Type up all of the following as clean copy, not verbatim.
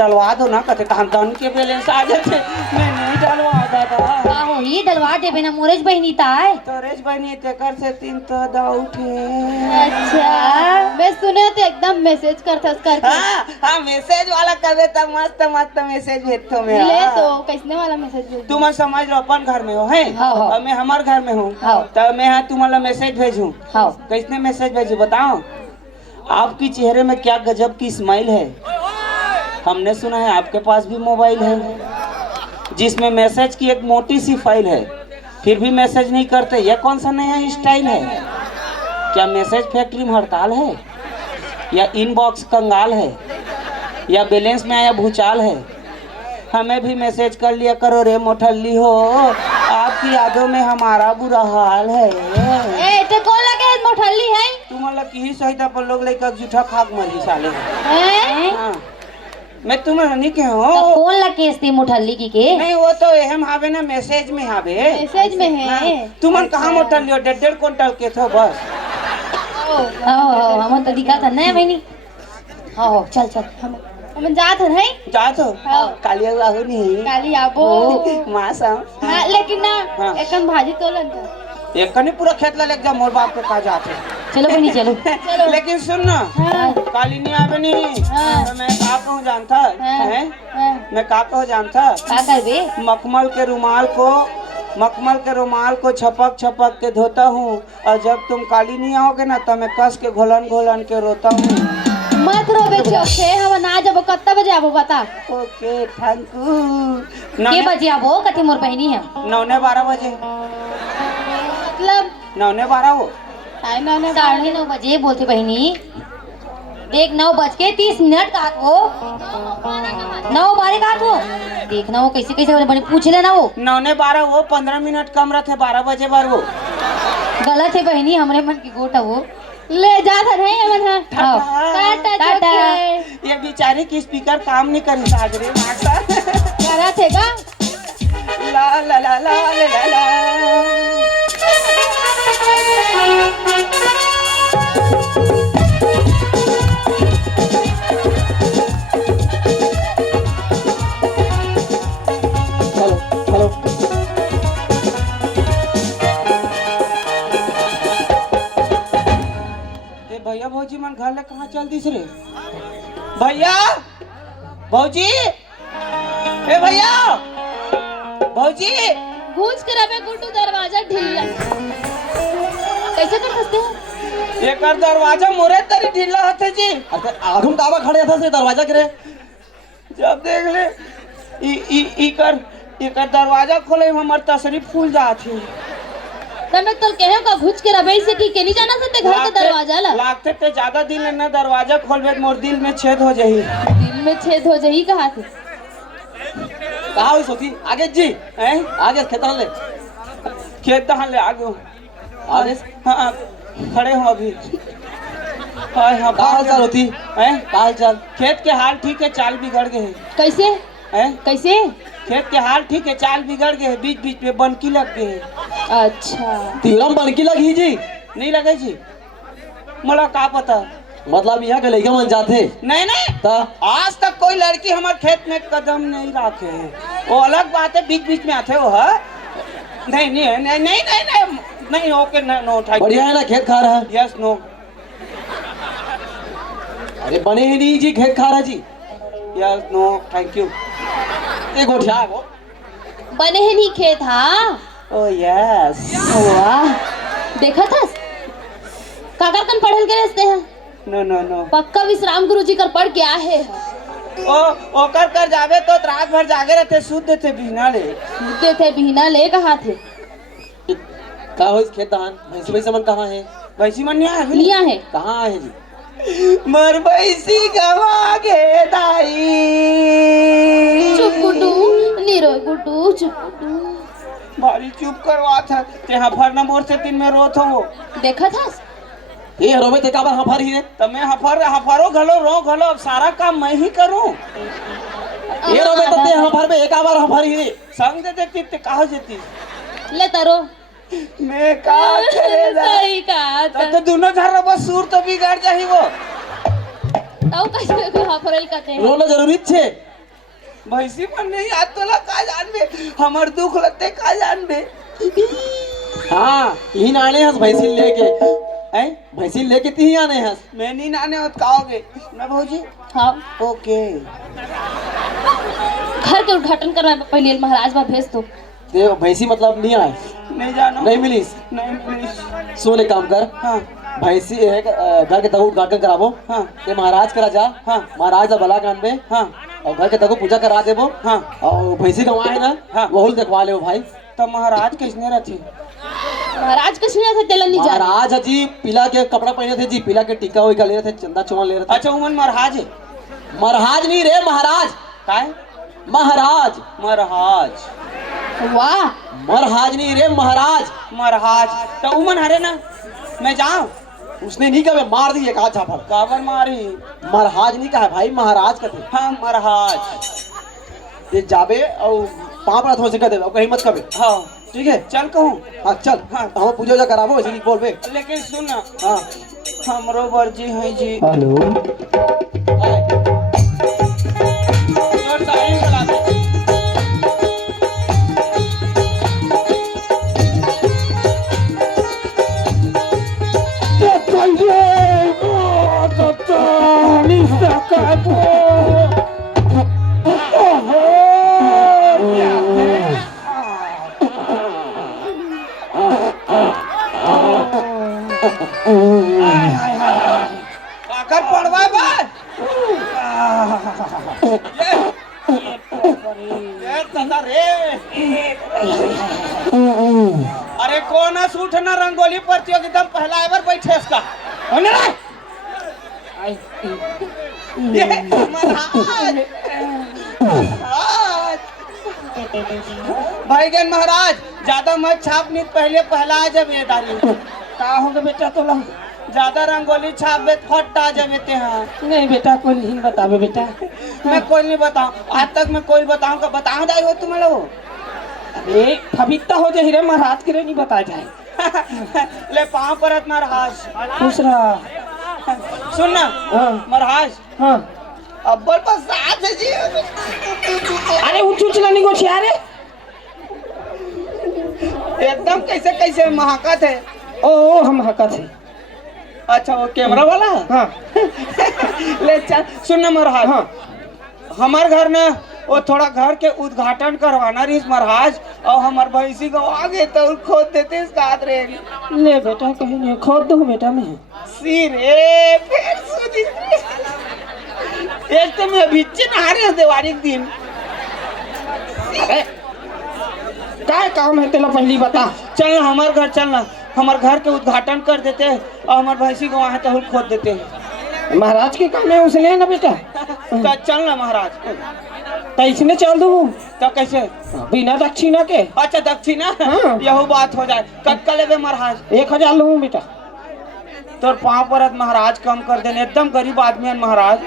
डलवा दो ना, कहते हम धन के बैलेंस आ जाते, मैं नहीं डलवाता था। का होई डलवा देबे ना, मोरेज बहनी ताय। तोरेज बनी तेकर से 3 तो दाउठे। अच्छा मैं सुने थे एकदम मैसेज करथस करके। हाँ मैसेज वाला कवे त मस्त मस्त मैसेज भेजतो मैं। ले तो कैसने वाला मैसेज भेज? तुम समझ लो अपन घर में हो है, हाँ, हाँ। और मैं हमारे घर में हूँ, हाँ। तब मैं हाँ तुम्हारा मैसेज भेजूं। हाँ। कैसने मैसेज भेजूं बताओ? आपकी चेहरे में क्या गजब की स्माइल है। हमने सुना है आपके पास भी मोबाइल है जिसमें मैसेज की एक मोटी सी फाइल है, फिर भी मैसेज नहीं करते। यह कौन सा नया स्टाइल है? क्या मैसेज फैक्ट्री में हड़ताल है, या इनबॉक्स कंगाल है, या बैलेंस में आया भूचाल है? हमें भी मैसेज कर लिया करो रे मोठल्ली हो, आपकी यादों में हमारा बुरा हाल है। ए ते कौन लगे मोठल्ली है? तुम्हारा की सही था पर लोग लेकर जूठा खाक मर गई साले। हैं? हाँ। मैं तुम्हें नहीं के तो हूँ। कौन ला केस थी मुठल्ली की के? नहीं वो तो एहम हावे ना, मैसेज में हावे। मैसेज में है। तुमन कहाँ मोठल्ली हो? 1.5 क्विंटल के थो बस। हाँ हम तो दिखा था ना बहनी। हाँ चल चल हम जात है जा तो हाँ। कालिया बाहु नहीं काली आबो। मासा हाँ लेकिन ना हाँ। एकन भाजी तोलन था। एक कनी पूरा खेत ला लेके जा, मोर बाप के कहा जाते। चलो बहनी चलो। लेकिन सुन ना, हाँ। काली नहीं आवे नहीं। हाँ। तो मैं का कहूँ जानता है? हाँ। मैं का कहूँ जानता? का करबे? मखमल के रुमाल को छपक छपक के धोता हूँ, और जब तुम काली नहीं आओगे ना तो मैं कस के घोलन घोलन के रोता हूँ। मत रो बेचो से हम ना जब कितना बजे आबो बता। Okay thank you. के बजे आबो कथी मोर बहनी है? 9:12 बजे। मतलब 9:12 वो टाइम ना ना 9:30 बजे बोलते बहनी। देख 9:30 का हो, 9:12 का हो। देखना वो कैसे कैसे बड़ी पूछ लेना वो 9:12 वो 15 मिनट कम रहते 12 बजे बार वो। गलत है बहनी, हमरे मन की गोटा वो। ले जा था नहीं हमन है। टाटा। टाटा ये बेचारे की स्पीकर काम नहीं करी साजरे मासा। करा थे का? ला ला ला ला ला ला। हेलो भैया भौजी मन घर ले कहाँ चल दिस रे? भैया भौजी, ए भैया भौजी। गूंज के रबे गुड्डू दरवाजा ढीला। कैसे कर सकते हैं? ये कर दरवाजा मोरे तरी ढीला होते जी। अरे आगम काबा खड़े था से दरवाजा करे। जब देख ले ई कर दरवाजा खोले हमर तसरी फूल जाती। तमे तो कहे का घुच के रबे से ठीक है नहीं जाना सकते घर के दरवाजा ला। लागते ते ज्यादा दिल न दरवाजा खोलबे मोर दिल में छेद हो जाही। दिल में छेद हो जाही कहा थे? कहा हुई सोती आगे जी हैं? आगे खेता ले खेत दहन ले आगे आगे हाँ खड़े हो अभी। हाँ का हाल चाल होती हैं? का हाल चाल? खेत के हाल ठीक है, चाल बिगड़ गए हैं। कैसे हैं? कैसे? खेत के हाल ठीक है, चाल बिगड़ गए हैं, बीच बीच में बनकी लग गए हैं। अच्छा तीरम बनकी लगी जी। नहीं लगे जी, मोला का पता। मतलब यहाँ के लड़का मन जाते नहीं नहीं, ता आज तक कोई लड़की हमारे खेत में कदम नहीं रखे है। वो अलग बात है, बीच बीच में आते हो है। नहीं नहीं नहीं नहीं नहीं नहीं, नहीं ओके नो उठाई। बढ़िया है ना खेत खा रहा है? Yes no. अरे बने ही नहीं जी खेत खा रहा जी। Yes no thank you. एक गोठिया वो बने ही नहीं खेत। हाँ ओ यस। वाह देखा था काका कन पढ़ल के रहते हैं। No no no. पक्का विश्राम गुरु जी कर पढ़ के आए हैं। ओ ओकर कर जावे तो रात भर जागे रहते, सूत देते बिना ले। सूते थे बिना ले कहा थे? का हो इस खेत धान भैंसी भैंसी मन कहाँ है? भैंसी मन यहाँ है लिया है। कहाँ है जी? मर भैंसी गवा गे दाई। चुप गुड्डू नीरो गुड्डू चुप गुड्डू। भारी चुप करवा था ते हफर न मोर से दिन में रोत हो। देखा था ये रोबे ते काबर हफर ही है? तो मैं हफरो घलो रो घलो, अब सारा काम मैं ही करूं। ये रोबे तो ते हफर में एक बार हफर ही है। संग दे देती ते कहा जेती। ले तरो मैं का करे दा। सही कहा तो दोनों घर बस सूर तो बिगड़ जाही वो। ताऊ कैसे हाफरल कहते हैं? रोना जरूरी छे। भैंसी पर नहीं आज तोला का जान में हमर दुख लगते का जान में। हाँ यही नाने हंस भैंसी लेके हैं, भैंसी लेके ती ही आने हंस। मैं नहीं नाने होत काओगे ना भौजी। हाँ ओके घर के उद्घाटन करवा पहले महाराज बा भेज दो। देखो भैंसी मतलब नहीं आए, नहीं जानो नहीं मिलीस। नहीं प्लीज। सुन एक काम कर, हाँ भैंसी है घर के तगु उद्घाटन कराबो। हाँ ते महाराज करा जा। हाँ महाराज भला कान में। हाँ और घर के तगु पूजा करा देबो। हाँ और भैंसी गवा है ना, हाँ। वहुल देखवा ले भाई। तो महाराज किसने रखे? महाराज कुछ नहीं था तेला नहीं जा रहा। महाराज जी पीला के कपड़ा पहने थे जी, पीला के टीका उका ले रहे थे, चंदा चुमा ले रहे थे। अच्छा उमन महाराज है? महाराज नहीं रे, महाराज। का है? महाराज महाराज वाह महाराज नहीं रे, महाराज। महाराज तो उमन हरे ना मैं जाऊं? उसने नहीं कहा, मार दी एक हाथ झापड़। काबर मारी? महाराज नहीं कहा भाई, महाराज का थे। हाँ महाराज। ये जाबे और पाँव पर हाथों से कर दे, और कहीं मत कबे। हाँ ठीक है चल कहूँ। हाँ चल। हाँ। हम पूजा उजा कराबो ऐसे नहीं बोल बे। लेकिन सुन ना, हाँ हमरो बर्जी है जी। हेलो और साइन करा दे। काकर पड़वा बा ये दादा रे। अरे कौन है सूट ना रंगोली प्रतियोगिता में पहला एवर बैठे इसका ये महाराज। भाईगन महाराज ज्यादा मत छाप नहीं, पहले पहला आ जब ये दारी का होगा बेटा तोला। ज्यादा रंगोली छाप बे फट आ जमेते हैं। नहीं बेटा कोई नहीं बतावे बेटा। मैं कोई नहीं बताऊं, आज तक मैं कोई बताऊं का बताऊं दाई हो तुम लोग। अरे फबिता हो जाए रे महाराज के नहीं बता जाए। ले पाँव परत महाराज खुश रहा। सुन ना महाराज। हाँ अब्बल पास साथ है जी। अरे उठ चलाने को छिया रे एकदम कैसे कैसे महाकत है। ओ हम महाकत है। अच्छा वो कैमरा वाला। हाँ ले चल। सुन ना महाराज। हाँ हमार घर ना वो थोड़ा घर के उद्घाटन करवाना रही महाराज, और हमार भैंसी को आगे तो खोद देते इसका हाथ रहेगी। ले बेटा कहीं नहीं खोद दो बेटा मैं सिरे फिर सुधी। एक तो मैं भिच्चे नहा रहे दिवाली के दिन। अरे क्या काम है तेला पहली बता। चल ना हमारे घर, चलना हमारे घर के उद्घाटन कर देते और हमारे भैंसी को वहाँ तो खोद देते। महाराज के काम है उसने ना बेटा। तो चल ना महाराज। तो इसने चल दूँ तो कैसे? बिना दक्षिणा के। अच्छा दक्षिणा। हाँ। यही बात हो जाए। कटका लेबे महाराज? 1000 लूँ बेटा। तो पाँव परत महाराज कम कर देने, एकदम गरीब आदमी है महाराज।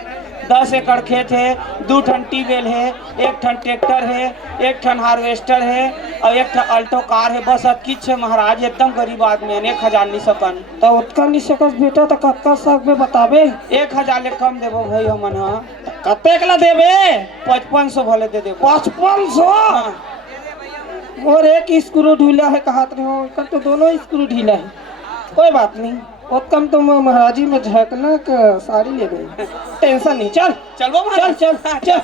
10 एकड़ खेत है, 2 ठन ट्यूबवेल है, 1 ठन ट्रैक्टर है, 1 ठन हार्वेस्टर है और 1 ठन अल्टो कार है, बस किच है महाराज। एकदम गरीब आदमी है। 1000 नहीं सकन तो उतना नहीं सकस बेटा। तो कत्का सक में बताबे? 1000 ले कम देबो भाई हमन। हाँ कतेक ला देबे? 5500 भले दे देबो। 5500? और एक स्क्रू ढीला है कहत रहे हो, कल तो दोनों स्क्रू ढीला है। कोई बात नहीं, बहुत कम तो महाराजी में झकना का साड़ी ले गई। टेंशन नहीं। चल चल वो चल चल चल।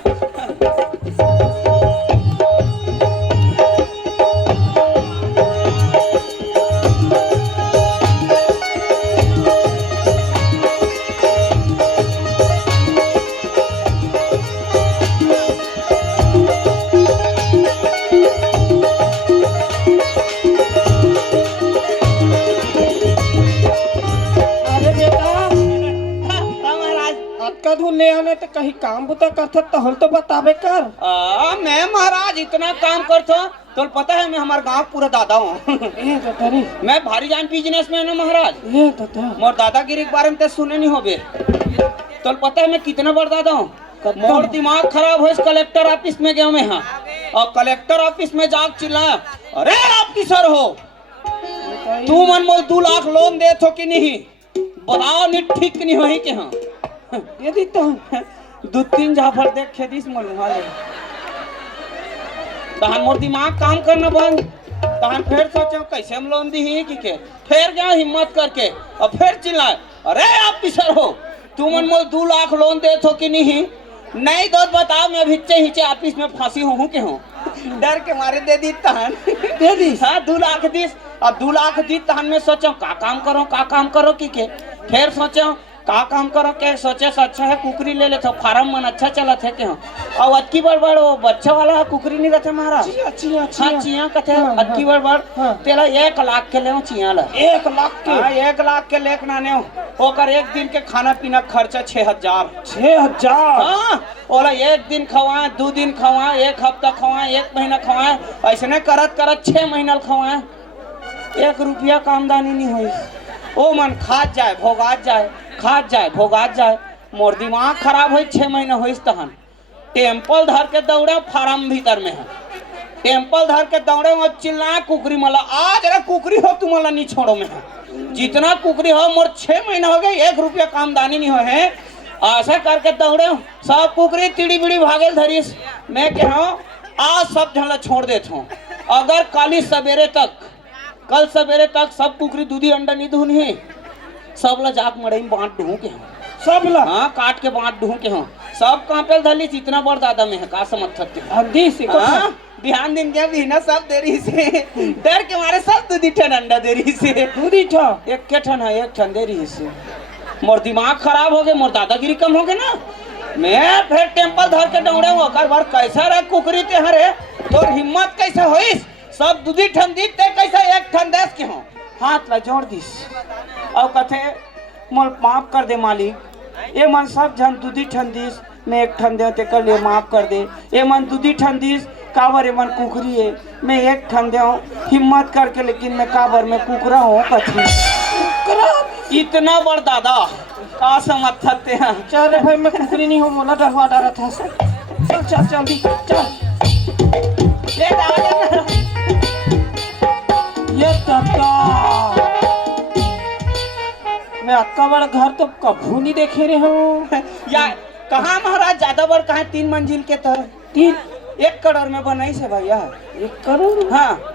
ले आने तो कहीं काम बुता करता तो हम तो बताबे कर। मैं महाराज इतना काम करता तो पता है। मैं हमारे गांव पूरा दादा हूँ। मैं भारी जान बिजनेसमैन हूँ महाराज। मोर दादागिरी के बारे में तो सुने नहीं होबे। तो पता है मैं कितना बड़ा दादा हूँ। मोर दिमाग खराब हो कलेक्टर ऑफिस में गया मैं। हाँ और कलेक्टर ऑफिस में जाग चिल्लाया, अरे आपकी सर हो तू मन मोल 2 लाख लोन दे थो कि नहीं बताओ। नहीं ठीक नहीं हो के। हाँ ये तो 2-3 जाफर देख खेदीस मालूम हाले। तहन मोर दिमाग काम करना बंद। तहन फिर सोचो कैसे हम लोन दी ही के फिर गया हिम्मत करके और फिर चिल्लाए, अरे आप पिसर हो, तुम मोल 2 लाख लोन दे थो कि नहीं दो बताओ, मैं भिच्चे हिचे ऑफिस में फंसी हूँ के हूँ। डर के मारे दे दी तहन, दे दी। हाँ 2 लाख दी। अब 2 लाख दी तहन में सोचो का काम करो कि के फिर सोचो का काम करो के सोचे से अच्छा है कुकरी ले लेते फार्म मन अच्छा चला थे के और अतकी बड़ वो बच्चा वाला कुकरी नहीं रहते मारा। हाँ चिया कथे अतकी बड़ तेला 1 लाख के ले चिया ला 1 लाख के। हाँ 1 लाख के लेक नाने ओकर एक दिन के खाना पीना खर्चा 6,000। हाँ ओला 1 दिन खवाए 2 दिन खवाए 1 हफ्ता खवाए 1 महीना खवाए ऐसे करत 6 महीना खवाए 1 रुपया का आमदनी नहीं हुई। ओ मन खात जाए भोगात जाए मोर दिमाग खराब हो 6 महीना हो तहन टेम्पल धर के दौड़े फार्म भीतर में है टेम्पल धर के दौड़े और चिल्ला कुकरी मला आज अरे कुकरी हो तुम मला नहीं छोड़ो में है जितना कुकरी हो मोर 6 महीना हो गए 1 रुपया का आमदनी नहीं हो है। ऐसा करके दौड़े सब कुकरी तिड़ी बिड़ी भागे धरीस मैं कहा आज सब झला छोड़ देता हूँ। अगर कल सवेरे तक सब कुकरी दूधी अंडा नहीं दूनी है सब ला जाक मड़ई में बांट दूं के सब ला। हाँ काट के बांट दूं के सब कांपेल धली इतना बड़ दादा में है का समझ सकते हद्दी से। हाँ बिहान दिन क्या भी ना सब देरी से डर के मारे सब दूधी ठन अंडा देरी से दूधी ठा एक के ठन है 1 ठन देरी से मोर दिमाग खराब हो गए मोर दादागिरी कम हो गए ना। मैं फिर टेम्पल धर के दौड़े ओकर बार कैसा रहे कुकरी ते हरे तोर हिम्मत कैसे होइस सब दूधी ठन दी ते कैसा 1 ठन देस के हो हाथ ला जोड़ दिस और कथे मोल माफ कर दे मालिक ये मन सब जन दूधी ठन दिस मैं 1 ठन दे ते कर ले माफ कर दे ये मन दूधी ठन दिस काबर ये मन कुकरी है मैं 1 ठन दे हिम्मत करके लेकिन मैं काबर में कुकरा हूँ कथी इतना बड़ दादा का समझ सकते हैं। चल भाई मैं कुकरी नहीं हूँ मोला डरवा डरा था चल जल्दी चल ये दादा मैं अक्का बड़ा घर तो कभू नहीं देखे रहे हूँ यार। कहाँ महाराज ज्यादा बड़ कहाँ 3 मंजिल के तरह 1 करोड़ में बनाई से भैया 1 करोड़। हाँ